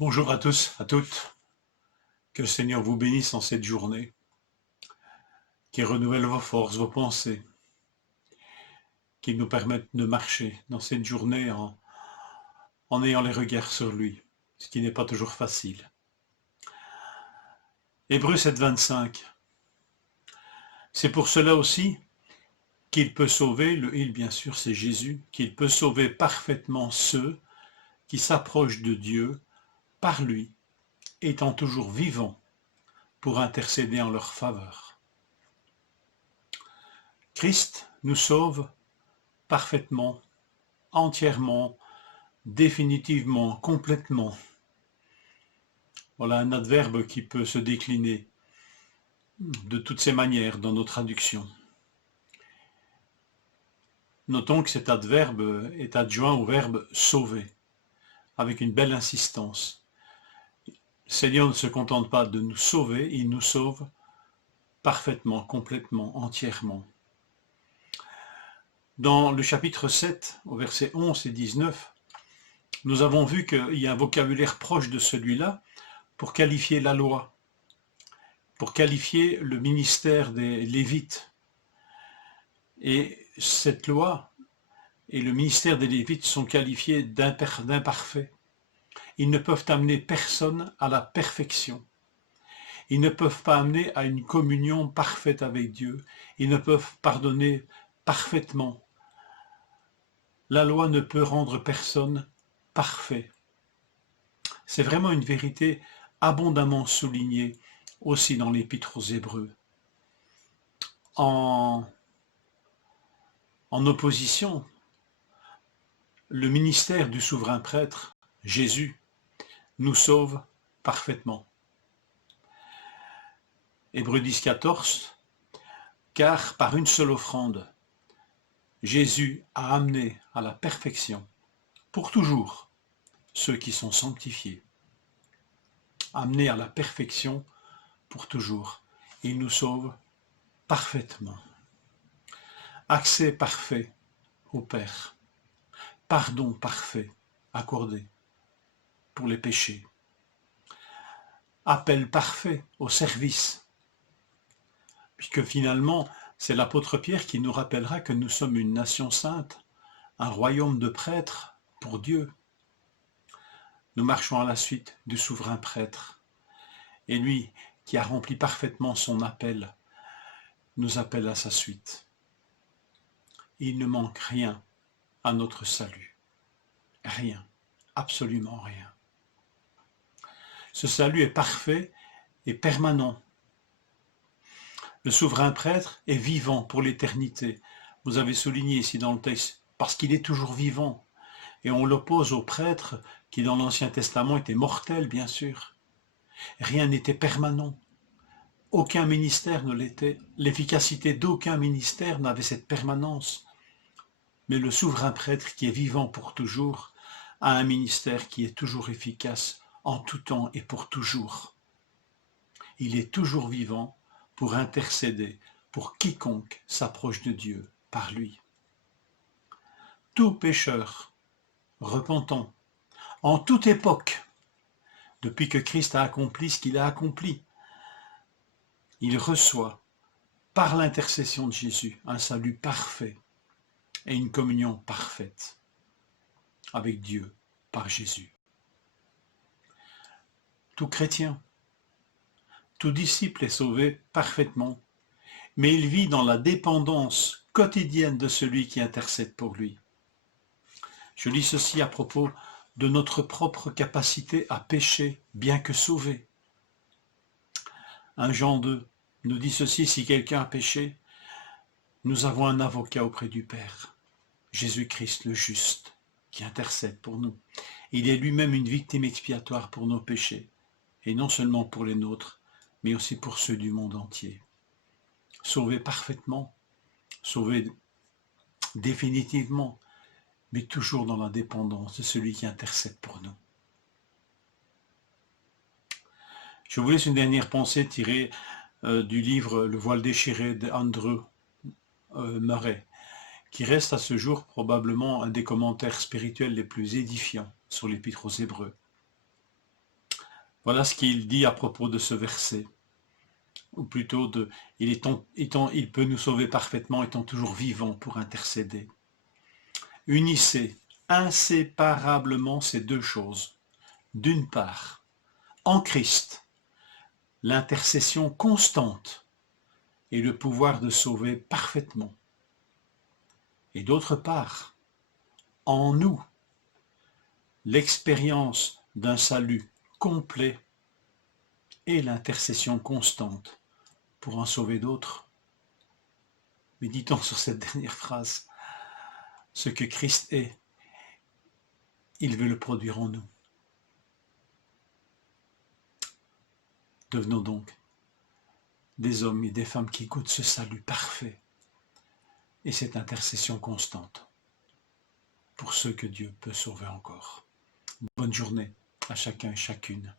Bonjour à tous, à toutes. Que le Seigneur vous bénisse en cette journée, qu'il renouvelle vos forces, vos pensées, qu'il nous permette de marcher dans cette journée en ayant les regards sur lui, ce qui n'est pas toujours facile. Hébreux 7, 25. C'est pour cela aussi qu'il peut sauver, le il bien sûr c'est Jésus, qu'il peut sauver parfaitement ceux qui s'approchent de Dieu par lui, étant toujours vivants pour intercéder en leur faveur. Christ nous sauve parfaitement, entièrement, définitivement, complètement. Voilà un adverbe qui peut se décliner de toutes ces manières dans nos traductions. Notons que cet adverbe est adjoint au verbe sauver, avec une belle insistance. Le Seigneur ne se contente pas de nous sauver, il nous sauve parfaitement, complètement, entièrement. Dans le chapitre 7, au verset 11 et 19, nous avons vu qu'il y a un vocabulaire proche de celui-là pour qualifier la loi, pour qualifier le ministère des Lévites. Et cette loi et le ministère des Lévites sont qualifiés d'imparfaits. Ils ne peuvent amener personne à la perfection. Ils ne peuvent pas amener à une communion parfaite avec Dieu. Ils ne peuvent pardonner parfaitement. La loi ne peut rendre personne parfait. C'est vraiment une vérité abondamment soulignée aussi dans l'Épître aux Hébreux. En opposition, le ministère du souverain prêtre, Jésus, nous sauve parfaitement. Hébreux 10, 14, car par une seule offrande, Jésus a amené à la perfection, pour toujours, ceux qui sont sanctifiés. Amené à la perfection pour toujours. Il nous sauve parfaitement. Accès parfait au Père. Pardon parfait accordé pour les péchés. Appel parfait au service. Puisque finalement, c'est l'apôtre Pierre qui nous rappellera que nous sommes une nation sainte, un royaume de prêtres pour Dieu. Nous marchons à la suite du souverain prêtre. Et lui, qui a rempli parfaitement son appel, nous appelle à sa suite. Il ne manque rien à notre salut. Rien, absolument rien. Ce salut est parfait et permanent. Le souverain prêtre est vivant pour l'éternité. Vous avez souligné ici dans le texte, parce qu'il est toujours vivant. Et on l'oppose au prêtre qui dans l'Ancien Testament était mortel, bien sûr. Rien n'était permanent. Aucun ministère ne l'était. L'efficacité d'aucun ministère n'avait cette permanence. Mais le souverain prêtre qui est vivant pour toujours a un ministère qui est toujours efficace en tout temps et pour toujours. Il est toujours vivant pour intercéder pour quiconque s'approche de Dieu par lui. Tout pécheur repentant, en toute époque, depuis que Christ a accompli ce qu'il a accompli, il reçoit, par l'intercession de Jésus, un salut parfait et une communion parfaite avec Dieu par Jésus. Tout chrétien, tout disciple est sauvé parfaitement, mais il vit dans la dépendance quotidienne de celui qui intercède pour lui. Je lis ceci à propos de notre propre capacité à pécher, bien que sauvé. 1 Jean 2 nous dit ceci, si quelqu'un a péché, nous avons un avocat auprès du Père, Jésus-Christ le juste, qui intercède pour nous. Il est lui-même une victime expiatoire pour nos péchés, et non seulement pour les nôtres, mais aussi pour ceux du monde entier. Sauvé parfaitement, sauvé définitivement, mais toujours dans la dépendance de celui qui intercède pour nous. Je vous laisse une dernière pensée tirée du livre Le voile déchiré d'Andrew Murray, qui reste à ce jour probablement un des commentaires spirituels les plus édifiants sur l'Épître aux Hébreux. Voilà ce qu'il dit à propos de ce verset. Ou plutôt, il peut nous sauver parfaitement, étant toujours vivant pour intercéder. Unissez inséparablement ces deux choses. D'une part, en Christ, l'intercession constante et le pouvoir de sauver parfaitement. Et d'autre part, en nous, l'expérience d'un salut complet et l'intercession constante pour en sauver d'autres. Méditons sur cette dernière phrase. Ce que Christ est, il veut le produire en nous. Devenons donc des hommes et des femmes qui goûtent ce salut parfait et cette intercession constante pour ceux que Dieu peut sauver encore. Bonne journée à chacun et chacune.